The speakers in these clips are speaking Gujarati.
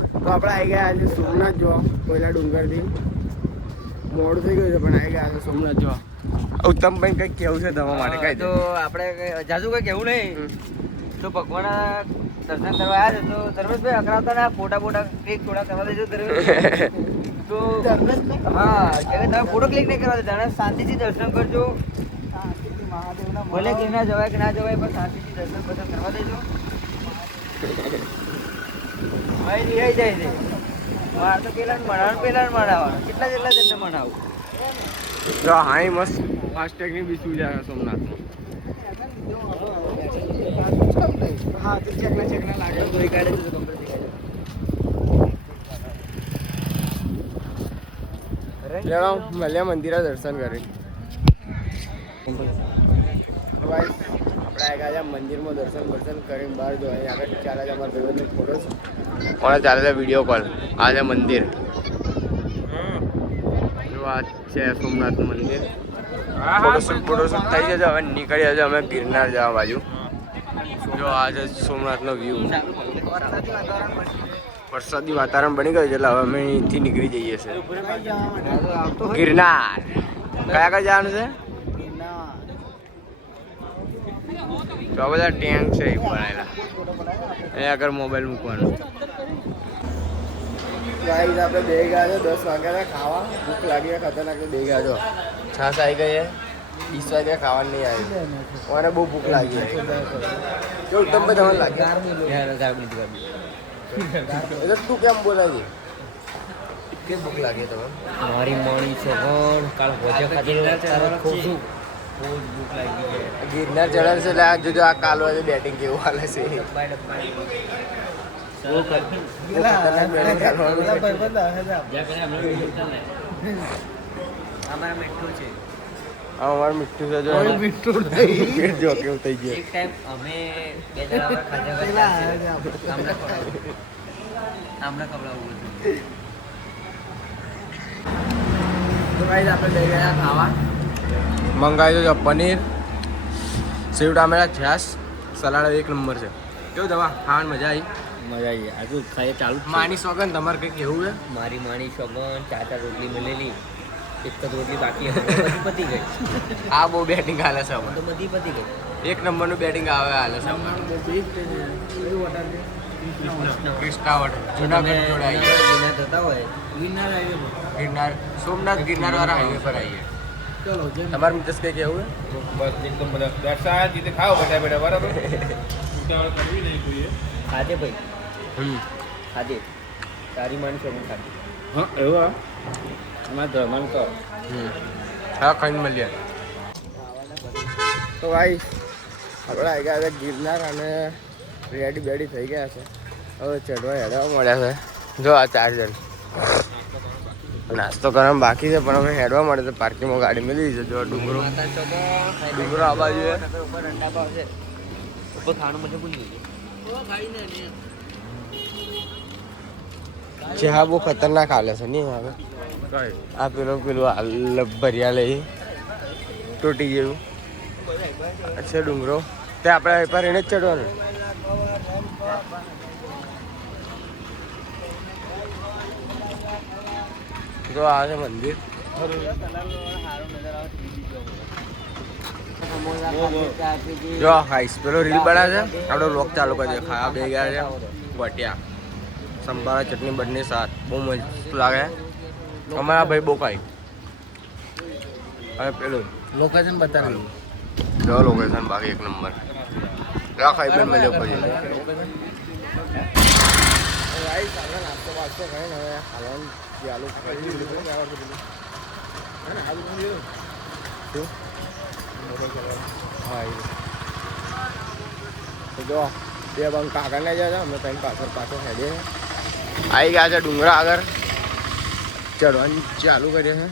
તો આપણે આવી ગયા આજે સોમનાથ જોવા કોયલા ડુંગરથી. મોડું થઈ ગયું છે પણ આવી ગયા આજે સોમનાથ જોવા. ઉત્તમભાઈ કંઈક કેવું છે તમારા માટે? કઈ તો આપણે જાજુ કંઈ કેવું નહીં. તો ભગવાનના દર્શન કરવા આવ્યા છે તો ધર્મેશભાઈ અકળાવતા ના ફોટા ક્લિક થોડા કરવા દેજો ધર્મેશભાઈ. તો હા તમે ફોટો ક્લિક નહીં કરવા દેતા, શાંતિથી દર્શન કરજો. ભલે ગિરનાર જવાય કે ના જવાય પણ શાંતિથી દર્શન કરવા દેજો. ભાઈ રિહાઈ જાય છે. માર તો પેલા મનાવવાનું કેટલા જેટલા જણને મનાવું. જો હાઈ મસ્ત ફાસ્ટેગની બી સુવિધા સોમનાથમાં. હા તો ચેકના લાગે તો કાઢે તો ચલો મળ્યા મંદિરે દર્શન કરી. આપણે આગળ મંદિરમાં દર્શન કરીને બહાર જો અહીં આગળ ચાલે છે અમારા ભાઈઓને ફોટો કોને ચાલે છે વિડીયો કોલ. આ છે મંદિર, જો આ છે સોમનાથનું મંદિર. ફોટોશૂટ થઈ જશે. હવે નીકળ્યા છે અમે ગિરનાર જવા બાજુ. જો આ છે સોમનાથનો વ્યૂ. વરસાદી વાતાવરણ બની ગયું છે એટલે હવે અમે અહીંથી નીકળી જઈએ છીએ ગિરનાર. કયા જવાનું છે? તો આ બધા ટેન્ક છે બનાવેલા. અહીંયા આગળ મોબાઈલ મૂકવાનો. ગાઈસ આપણે બે ગયા છે 10 વાગ્યા ખાવા. ભૂખ લાગી ખતરનાક બે ગયા છો. છાસ આવી ગઈ છે. 20 વાગ્યા ખાવાનું નહીં આવ્યું. મને બહુ ભૂખ લાગી છે. કેવું તમને તમને લાગે? એટલે તું કેમ બોલાય કે ભૂખ લાગે તમે? મારી મોણી છે પણ કાલ ભોજન ખાધી ખોટું બહુ ભૂખ લાગી છે. ગિરનાર ચડે છે એટલે આ જોજો આ કાલ વાજે બેટિંગ કેવું હાલે છે. અમારા મીઠું છે. અમારું મીઠું છે જો મીઠું જો કેવું થઈ ગયું. એક ટાઈમ અમે બે જણા ખાધા આમલા ખવડાવવું તો ગાઈસ આપણે લઈ ગયા ખાવા. મંગાવી દો પનીર, સેવ ટામેટા, છાશ, સલાડ. એક નંબર છે. કેવું દવા ખાવાની મજા આવી? મજા આવી. આજુ ખાઈ ચાલુ માની સોગન તમારે કંઈક કેવું છે? મારી માણી સોગન 4 રોટલી મળેલી. એક જ રોટલી બાકી બધી પતી ગઈ. આ બહુ બેટિંગ હાલે છે તો બધી પતી ગઈ. એક નંબરનું બેટિંગ આવે હાલે છે. કૃષ્ણાવટ જુનાગઢ જોડે આવીએ. ગિરનાર જતા હોય ગિરનાર સોમનાથ ગિરનાર વાળા હાઈવે પર આવીએ. તમારે મિત્ર કઈ કેવું બસ એકદમ બધા દર્શાયા રીતે ખાઓ બેઠા બેઠા બરાબર. ઉતાવળ કરવી નહીં કોઈએ. ખાધે ભાઈ છે? ખાધે. તારી માણી સોગન ખાધી. હા એવું અમારે ધર્માન તો હા ખાઈને મળીએ. તો ભાઈ આપણે આવી ગયા છે ગિરનાર અને રેડી થઈ ગયા છે. હવે ચડવા હેડવા મળ્યા છે. જો આ 4 જણ નાસ્તો કરવાનું બાકી છે પણ અમે હેડવા મળે તો પાર્કિંગમાં ગાડી મેળવી છે. જો ડુંગરો આ બાજુ છે. ઉપર અંડા ભાવ છે. ઉપર ખાવાનું મને ભૂલી ગયું. ચા બહુ ખતરનાક હાલે છે નહીં હવે. આ પેલું ભર્યા લઈ તૂટી ગયું છે ડુંગરો. તે આપણે પર એને જ ચડવાનું. તો આ છે મંદિર. જો હાઈસ પેલો રીલ બનાવે છે. આપણો વ્લોગ ચાલુ કરી દે. ખાવા બે ગયા છે વટિયા સંભાળા ચટણી બટની સાથ બહુ મસ્ત લાગે. અમારા ભાઈ બહુ ખાઈ. હવે પેલું લોકેશન બતાવેલું. જો લોકેશન બાકી એક નંબર. ખાઈ પણ મળ્યો પછી નાસ્તો વાસ્તો ખાઈને હવે હાલવાનું ચાલુ કરી દીધું. હા તો જો બે બંક આગળ લઈ જાય અમે કંઈ પાછળ હેડીએ. આવી ગયા છે ડુંગરા આગળ ચડવાનું ચાલુ કરીએ છે.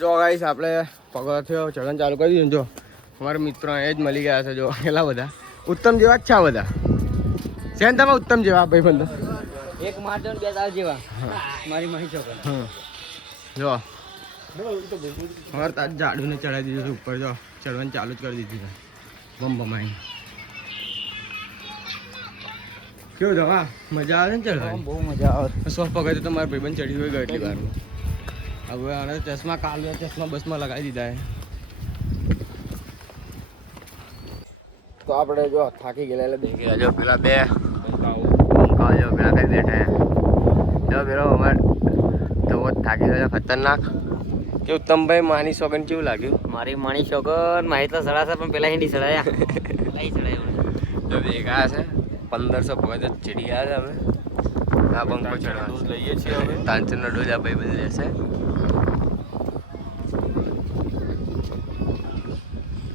જો ગાઈસ આપણે પગથિયો ચડવાનું ચાલુ કરી દીધું. જો અમારા મિત્રો એ જ મળી ગયા છે. જો કેટલા બધા ઉત્તમ જેવા જ છે આ બધા. છે ને તમે ઉત્તમ જેવા ભાઈ બંધો? એક મારજો ને 2 દાળ જેવા. મારી માહી છોકરા. જો અમારે તાજ ઝાડુને ચડાવી દીધું છે ઉપર. જો ચડવાનું ચાલુ જ કરી દીધું છે બમ બમાઈને. કેવું ધવા મજા આવે ને ચડવાની? બહુ મજા આવે. 100 પગે તો તમારા ભાઈબંધ ચડી હોય ગયો એટલી વારમાં. હવે આને ચશ્મા કાલે ચશ્મા બસમાં લગાવી દીધા છે. તો આપણે જો થાકી ગયેલા એટલે બેસી ગયા. જો પેલા બે બંકાઓ જો પેલા કઈ બેઠા જો પેલો અમારે તો થાકી ગયો ખતરનાક. કે ઉત્તમભાઈ માની સોગન કેવું લાગ્યું? મારી માણી શોગન માહિતી તો સડાશે પણ પેલા હિન્દી સડાયા. પેલા ઈ સડાયા. જો ભેગા છે 1500 પગે તો ચડી ગયા છે અમે. આ બંકો ચડવા લઈએ છીએ હવે. તાંચનનો ડોઝ આ ભાઈબંધ લેશે.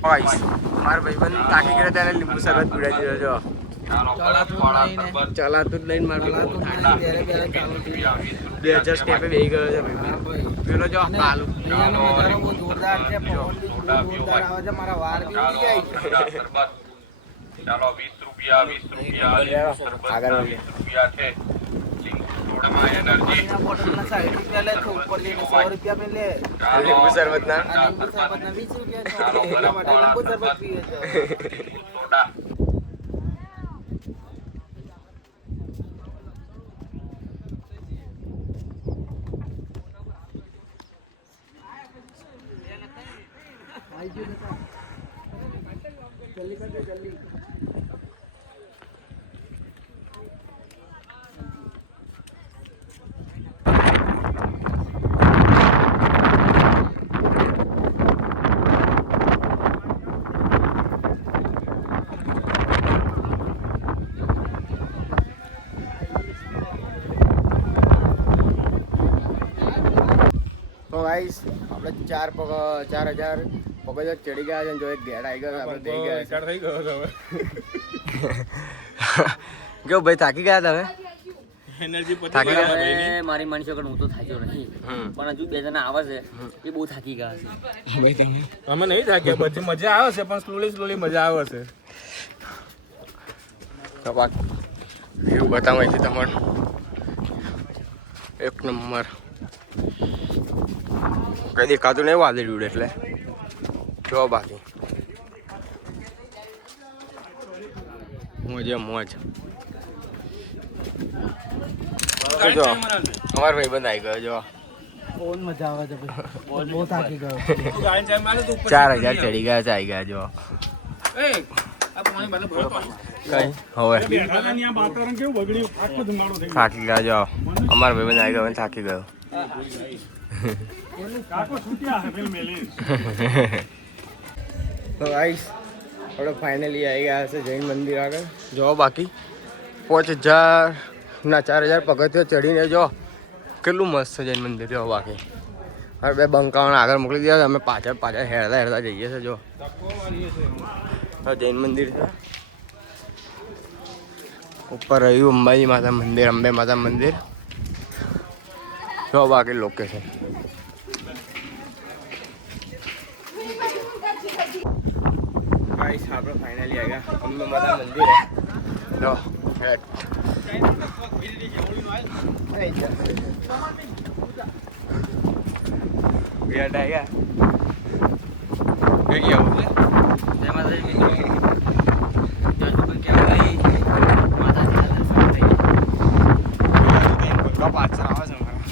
મારા ભાઈબંધ થાકી ગયા ત્યારે લીંબુ શરબત પીડાઈ દીધો. જો ચલાતું જ લઈને મારું 2000 સ્ટેપે બેસી ગયો છે ભાઈ. પેલો જો આલુ જોરદાર છે. જોરદાર આવે છે. મારા વાર બી ઉડી જાય છે. ચાલો 20 રૂપિયા આગળ રૂપિયા છે થોડામાં એનર્જી એના બોટલના 60 રૂપિયા લે છે. ઉપર જઈને 100 રૂપિયા મેં લે. લીંબુ શરબતના આ લીંબુ શરબતના 20 રૂપિયા છે. એટલા માટે લીંબુ શરબત પીએ છે. સોડા તો ગાઈસ આપણે 4000 પગથિયા ચડી ગયા છે અને જો એક ગેટ આવી ગયો આપણે દઈ ગયા સ્ટાર્ટ થઈ ગયો હવે કેવું ભાઈ થાકી ગયા તમે? એનર્જી થાકી ગયા? હવે મારી માની શોગન હું તો થાક્યો નહીં પણ હજુ બે જણા આવે છે એ બહુ થાકી ગયા છે. ભાઈ તમે અમે નહીં થાક્યા બધી મજા આવે છે પણ સ્લોલી મજા આવે છે. તો બાકી વ્યૂ બતાવાય છે તમારે એક નંબર. કઈ દેખાતું નહીં વાદળી ઉડે એટલે જો બાકી મોજે મોજ. જો અમારો ભાઈ બંધ આવી ગયો. જો બહુ મજા આવે છે ભાઈ. બહુ થાકી ગયો. 4000 ચડી ગયા છે આવી ગયા. જો કઈ હવે થાકી ગયા. જો અમારો ભાઈ બંધ આવી ગયો અને થાકી ગયો. તો ગાઈસ આપણે ફાઇનલી આવી ગયા છે જૈન મંદિર આગળ. જો બાકી 5000 ના 4000 પગથિયા ચડીને જો કેટલું મસ્ત છે જૈન મંદિર. જો બાકી હવે બે બંકાઓને આગળ મોકલી દીધા. અમે પાછળ હેરતા જઈએ છીએ. જો જૈન મંદિર છે. ઉપર રહ્યું અંબાજી માતા મંદિર, અંબે માતા મંદિર. જો બાકી લોકેશન ગાઈસ આપણે ફાઇનલી આવી ગયા અંબે માતા મંદિર. જો ગેટ આવી ગયા. કઈ ગયા જય માતાજી મિત્રો. જય શુકન કહેવાય નહીં. માતાજીના દર્શન થઈ ગયા. પાછળ આવે છે મારા.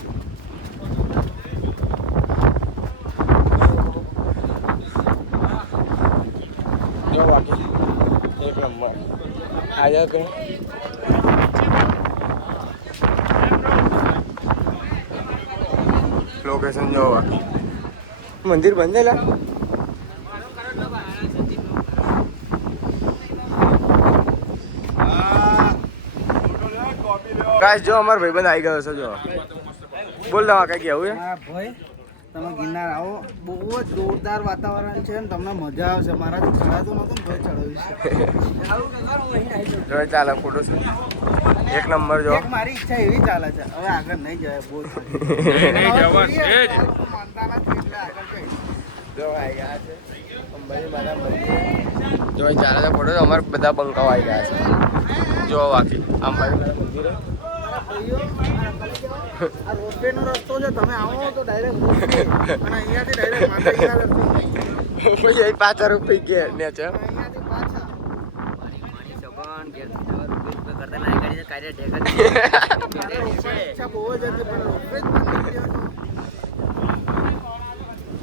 જો બાકી એક નંબર આજે તો લોકેશન જો બાકી મંદિર બંધેલા. ગાઈસ જો અમારો ભાઈબંધ આવી ગયો છે. જો બોલ દવા કઈ કેવું છે? હા ભાઈ તમે ગિરનાર આવો. બહુ જ જોરદાર વાતાવરણ છે ને તમને મજા આવશે. મારાથી ચડાતું નતું ને ભાઈ ચડાવ્યું જો ચાલે ફોટો શૂટ એક નંબર. જો છે. મારી ઈચ્છા એવી ચાલે છે હવે આગળ નહીં જાય. બહુ માનતા નથી એટલે આગળ જઈ. જો આવી ગયા છે અંબાજી માતા મંદિર. જો ચાલે છે ફોટો. અમારે બધા બંકાઓ આવી ગયા છે. જો બાકી અંબાજી માતા મંદિર. આ રોપવે નો રસ્તો છે. તમે આવો તો ડાયરેક્ટ અને અહીંયાથી ડાયરેક્ટ માતાજીના દર્શન પછી પાછા રૂપી ગયા ને છે. અહીંયાથી પાછા. કાર્ય ટેક ઈચ્છા બહુ જ હતી પણ રોપવે જ બંધ કરી દેવાનો.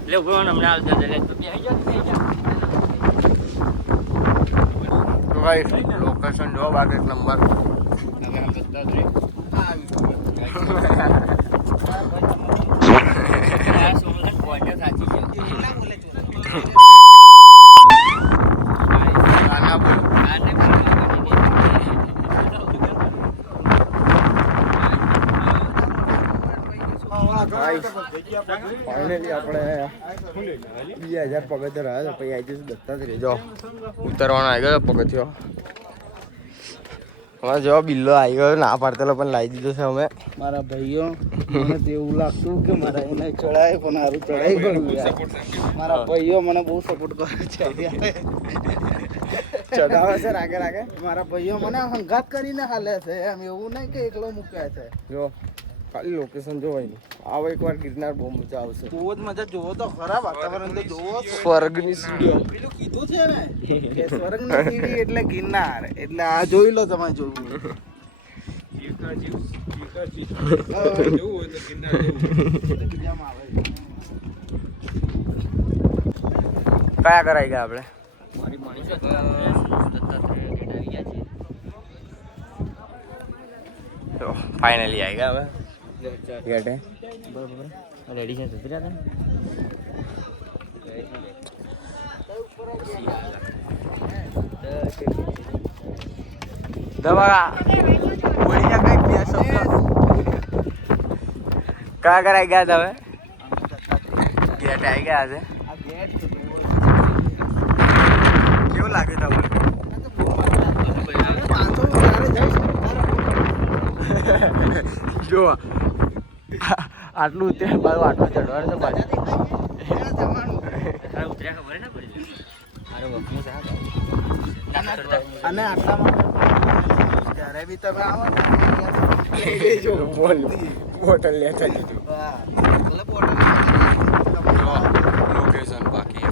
એટલે ઉભો અમને આવતા એટલે તું બેસી જાઓ તો ગાઈસ લોકેશન જો બાકી એક નંબર ફાઇનલી આપણે 2000 પગથિયા રહ્યા તો પછી આવી જઈશું દત્તા જ રહેજો ઉતરવાનો આવી ગયો પગથિયો હવે જો બિલ્લો આવી ગયો ના પાડતેલો પણ લાવી દીધો છે અમે મારા ભાઈઓ મને તો એવું લાગતું કે મારા એને ચડાય પણ સારું ચડાઈ ગયું યાર. મારા ભાઈઓ મને બહુ સપોર્ટ કરે છે ચડાવે છે રાગે રાગે મારા ભાઈઓ મને હંગાત કરીને હાલે છે એમ એવું નહીં કે એકલો મૂક્યા છે. જો ખાલી લોકેશન જોવાય આવો એકવાર ગિરનાર બહુ મજા આવશે બહુ જ મજા જોવો તો ખરા વાતાવરણ તો જોવો સ્વર્ગની સીડીઓ પેલું કીધું છે ને કે સ્વર્ગની સીડી એટલે ગિરનાર એટલે આ જોઈ લો તમે જોવું કયા કરાઈ ગયા આપણે ફાઇનલી આવી ગયા હવે ગેટે બરોબર રેડી છે જતી રહ્યા દવા બોલી જા કઈ બે શબ્દ કયા કરાઈ ગયા હતા હવે ગેટે આવી ગયા છે આ ગેટ કેવું લાગે તમને જો આટલું ઉતરે બાજુ આટલું ચડવાનું તો બાજુ ઉતર્યા ખબર ના પડી અરે વખમું સાહેબ અને આટલામાં જ્યારે બી તમે આવો ને જો બોટલ લેતા જજો હા એટલે બોટલ લોકેશન બાકી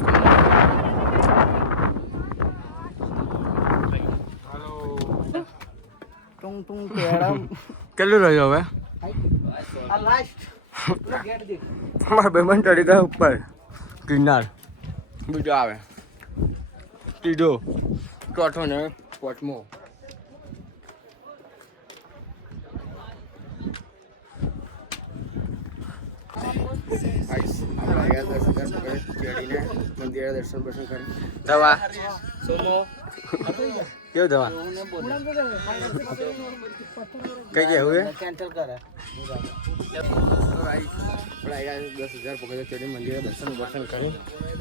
ટુંગ ટુંગ પેડા કેટલું રહ્યું હવે આ લાસ્ટ ગેટ દે અમારા બેમન ચડી ગયા ઉપર ગિરનાર બીજો આવે ત્રીજો ચોથો ને પાંચમો મંદિરે દર્શન બર્શન કરી દવા સોમો કેવું દવા કઈ કેવું કેન્સલ કરે 10,000 પકડે ચડી મંદિરે દર્શન બર્શન કરી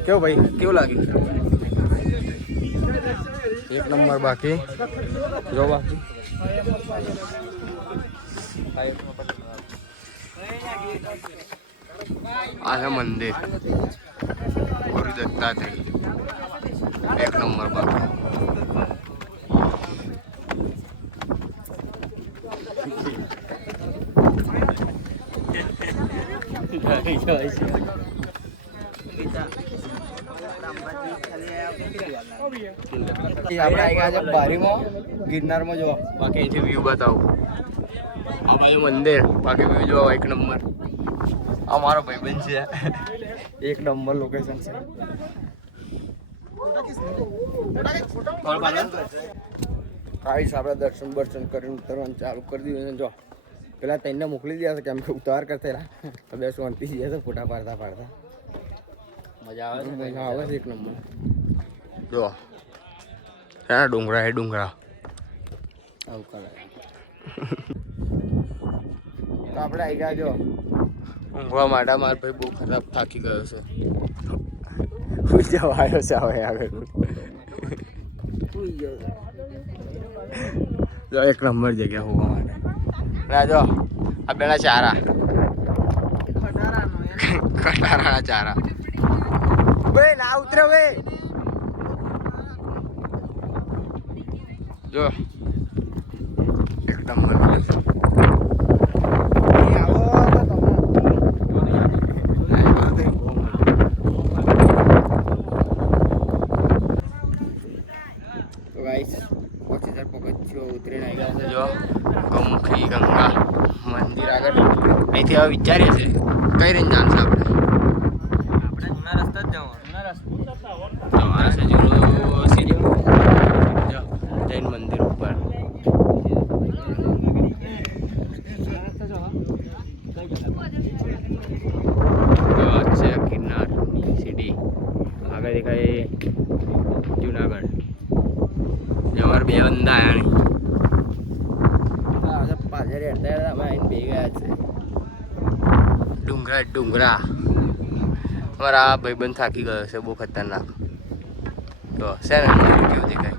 કેવું ભાઈ કેવું લાગ્યું એક નંબર બાકી જો બાકી આ છે મંદિર ગુરુ દત્તાત્રેય એક નંબર બાકી આપણે આવી ગયા છે બારીમાં ગિરનારમાં જો બાકી અહીંથી વ્યૂ બતાવું આ બાજુ મંદિર બાકી વ્યૂ જો એક નંબર આ મારો ભાઈબંધ છે એક નંબર લોકેશન છે કાંઈ આપણે દર્શન બર્શન કરીને ઉતરવાનું ચાલુ કરી દીધું જો પેલા તઈને મોકલી દીધા છે કેમ કે ઉતાર કરતા રહ્યા તો બે શાંતિ જઈએ છે ફોટા પાડતા પાડતા મજા આવે મજા આવે છે એક નંબર જો ત્યાં ડુંગરા હે ડુંગરા આવું કરે તો આપણે આવી ગયા જો ઊંઘવા માટે મારો ભાઈ બહુ ખરાબ થાકી ગયો છે સુઈ જવા આવ્યો છે હવે આગળ જો એક નંબર જગ્યા હોવા માટે ના જો આ પેલા ચારા ખટારાના ચારા બે ના ઉતરે બે જો એક નંબર ગાઈસ 5000 પગથિયો ઉતરીને આવી ગયા છે. જો ગૌમુખી ગંગા મંદિર આગળ અહીંથી હવે વિચારીએ છીએ કઈ રેન્જ જાણશે આપણે. આપણે જૂના રસ્તા જ જવાનું. તમારા છે જૂનો સીડી જો જૈન મંદિર ઉપર છે ગિરનારની સીડી આગળ દેખાય જુનાગઢ. અમારે બે બંદા આવ્યા પાછળ હેઠતા અમે આવીને બે ગયા છે ડુંગરા. અમારા આ ભાઈબંધ થાકી ગયો છે બહુ ખતરનાક. તો છે ને કેવું દેખાય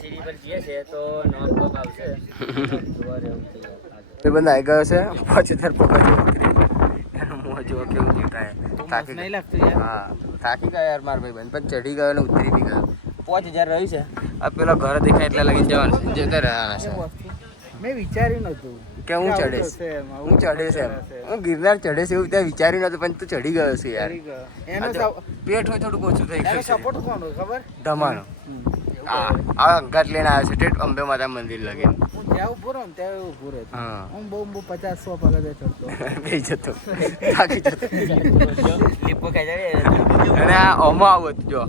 સીડી પર જઈએ છે તો નોન બ્લોક આવશે. ભાઈબંધ આવી ગયો છે 5000 પગથિયું એનું મોં જો કેવું દેખાય. થાકી નહીં લાગતું યાર. હા થાકી ગયા યાર મારા ભાઈબંધ પણ ચઢી ગયો ને ઉતરી બી ગયો. 5000 રહ્યું છે. આ પેલા ઘર દેખાય એટલે લગીને જવાનું છે જતા રહેવાના છે. મેં વિચાર્યું નતું કે હું ચઢીશ હું ચઢીશ એમ હું ગિરનાર ચઢીશ એવું ત્યાં વિચાર્યું નતું પણ તું ચઢી ગયો છે યાર. એનો પેટ હોય થોડુંક ઓછું થઈ એનો ગયું છે સપોર્ટ કોણ હોય ખબર? ધમાનો. આ અંગાત લઈને આવ્યો છે ટેટ અંબે માતા મંદિર લગીને. હું જ્યાં ઉભો રહું ને ત્યાં ઉભો રહેતો. હા હું બહુ 50-100 પગથિયા ચડતો. થઈ જતો થાકી જતો. લીપો ખાઈ અને આ ઓમાં આવું હતું જો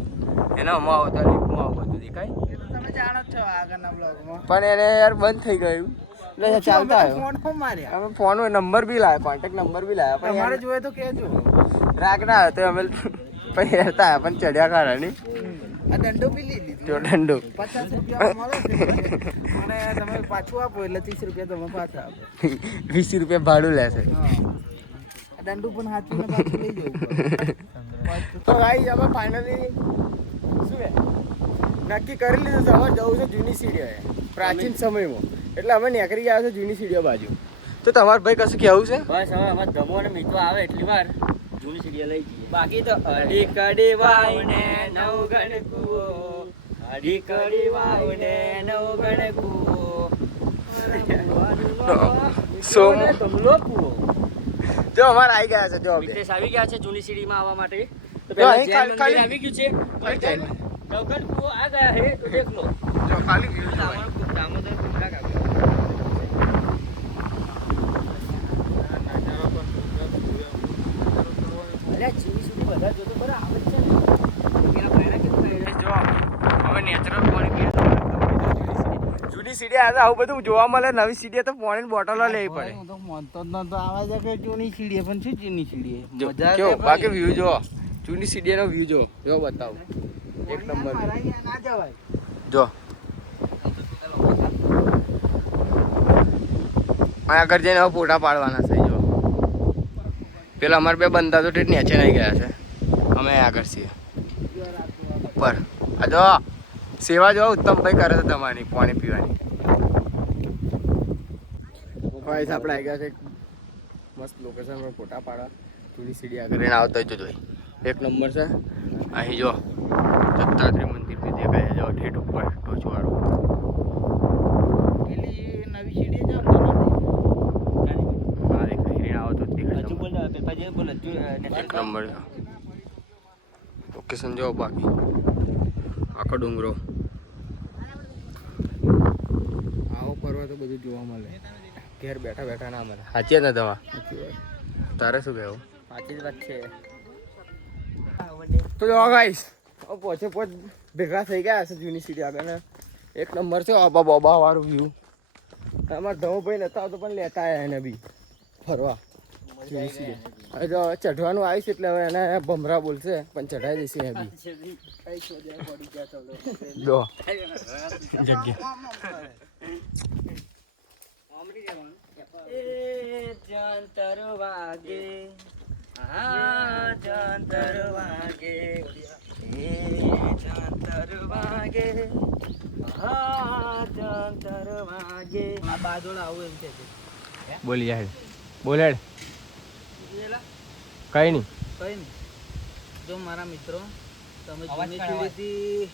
એને ઓમાં આવું હતું લીપમાં આવું હતું દેખાય. તમે જાણો જ છો આગળના બ્લોગમાં. પણ એને યાર બંધ થઈ ગયું એટલે ચાલતા આવ્યો. ફોન કોણ માર્યા? અમે ફોન નંબર બી લાવ્યા કોન્ટેક્ટ નંબર બી લાવ્યા પણ તમારે યાર જોઈએ તો કહેજો. રાગ ના હતો અમે પછી હેરતા પણ ચડ્યા કાઢા નહીં. આ દંડો બી લઈ લીધો. જો દંડો 50 રૂપિયા મળે છે અને તમે પાછું આપો એટલે 30 રૂપિયા તમે પાછા આપો. 20 રૂપિયા ભાડું લેશે. હા. આ દંડુ પણ હાથીને પાછું લઈ જવું પડે. તો ભાઈ અમે ફાઇનલી શું હે નક્કી કરી લીધું છે હવે જવું છે જૂની સીડીઓ પ્રાચીન સમયમાં એટલે અમે નીકળી ગયા છે જૂની સીડીઓ બાજુ. તો તમારે ભાઈ કશું કહેવું છે? બસ હવે અમારે ધમો અને મીઠો આવે એટલી વાર જૂની સીડીઓ લઈ જઈએ. બાકી તો અડી કડી વાવને નવ ગણકુઓ અડી કડી વાવને નવ ગણકુઓ સોમ તમલો કુઓ. જો અમારે આવી ગયા છે જો બે. વિદેશ આવી ગયા છે જૂની સીડીમાં આવવા માટે. તો જો પહેલા અહીં જૈન ખાલી- મંદિર આવી ગયું છે. નવગણ કુઓ આ ગયા હે તો દેખ લો. જો ખાલી view જો. દામોદર કુંડા કાપ્યા. અરે જૂની સીડી બધા જોતો બરાબર આવે જ છે ને. પેલા પહેલા કેવું કરે? જો હવે નેચરલ પાણી પીએ તો જૂની સીડી આવે આવું બધું જોવા મળે. નવી સીડી તો પાણીની બોટલો લેવી પડે. હું તો માનતો જ નતો આવે છે કે જૂની સીડી પણ શું જૂની સીડી જો મજા કેવો છે બાકી વ્યૂ જો જૂની સીડીનો વ્યૂ જો જો બતાવો એક નંબર મારા અહીંયા ના જવાય. જો આ આગળ જઈને હવે ફોટા પાડવાના છે. જો પેલા અમારે બે બંદા તો ઠેઠ નીચે નહીં ગયા છે અમે આગળ છીએ ઉપર. આ જો સેવા જો ઉત્તમભાઈ કરે છે તમારી પાણી પીવાની. ભાઈ આપણે આવી ગયા છે મસ્ત લોકેશન પર ફોટા પાડવા. જૂની સીડી આગળ એને આવતા જ જોઈ એક નંબર છે. અહીં જો દત્તાત્રેય મંદિર બી દેખાય જો ઠેઠ ઉપર ટોચવાળું. પેલી નવી સીડી જામ તો નથી. હા દેખાય હિરણ આવો તો જ દેખાય હજુ તમને. બોલ પેપા જે બોલ હજુ એક નંબર છે લોકેશન જો બાકી આખો ડુંગરો આવો ફરવા તો બધું જોવા મળે. ઘેર બેઠા બેઠા ના મળે. સાચી જ ને દવા તારે શું કહેવું? સાચી જ વાત છે. તો જો ગાઈસ પોચે પોચ ભેગા થઈ ગયા હશે જૂની સીડી આગળ ને એક નંબર છે. આબા બાબા વાળું વ્યૂ. અમારા ધમુભાઈ નતા આવતો પણ લેતા આવ્યા એને બી ફરવા જૂની સીડી. હવે જો ચઢવાનું આવીશ એટલે હવે એને ભમરા બોલશે પણ ચઢાઈ દઈશું એ બી. જો એ જંતર વાગે હા જંતર વાગે એ જંતર વાગે હા જંતર વાગે. આ બાજોડ આવું એમ છે. બોલી યાર બોલેડ કઈ નહીં. કઈ નહીં. જો મારા મિત્રો તમે અવાજ જૂની કર, અવાજ. સીડીથી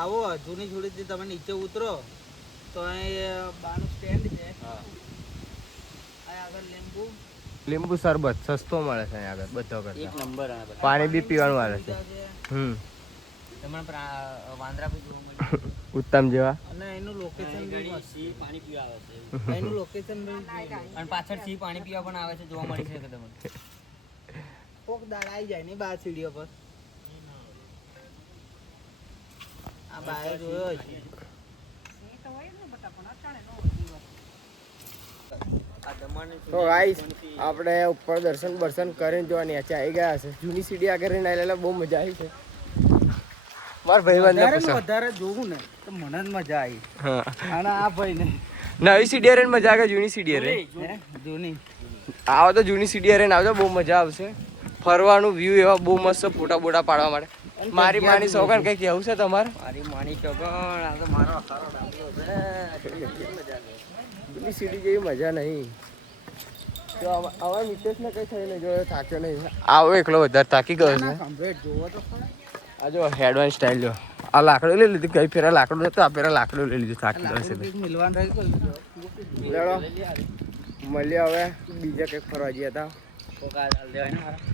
આવો જૂની સીડીથી તમે નીચે ઉતરો તો અહીં બાનું સ્ટેન્ડ છે. આ આગળ લીંબુ શરબત સસ્તો મળે છે અહીંયા આગળ બધો એક કરતા. નંબર આવે. પાણી બી પીવાનું આવે છે. તમને વાંદરા બી જોવા મળે ઉત્તમ જેવા અને એનું લોકેશન બી મસ્ત. સિંહ પાણી પીવા આવે છે એનું લોકેશન બી અને પાછળ સિંહ પાણી પીવા પણ આવે છે જોવા મળી શકે તમને કોક દાડા આવી જાય ને બાર સીડીઓ પર આ બાય જોયો છે આ દમણ તો ગાઈસ આપણે ઉપર દર્શન બર્શન કરીને જો નીચે આવી ગયા છે જૂની સીડી આગળ રહીને આવેલા બહુ મજા આવી છે મારા ભાઈબંધને પૂછો વધારે જોવું ને તો મને જ મજા આવી હા અને આ ભાઈ ને નવી સીડી રહીને મજા આવે જૂની સીડી રહે જૂની આવો તો જૂની સીડી રહીને આવજો બહુ મજા આવશે ફરવાનું વ્યૂ એવા બહુ મસ્ત ફોટા બોટા પાડવા માટે મારી માની શોખન કઈ કેવું છે તમારે મારી માણી ચોગણ આ તો મારો સારો ડાંગરો છે જૂની સીડી જેવી મજા નહીં તો આવા નિતેશને કઈ થઈને જો થાક્યો નહીં આવો એકલો વધારે થાકી ગયો છે કમ્પ્લીટ જોવો તો ખરા. આ જો હેડવાન સ્ટાઇલ જો આ લાકડું લઈ લીધું કઈ ફેરા લાકડું હતું આ ફેરા લાકડું લઈ લીધું થાકી ગયો છે લાકડું કંઈક મિલવાનું રહી ગયું લેડો મળીએ હવે બીજા કંઈક ફરવા ગયા હતા કોકા ચાલ દેવાય ને મારા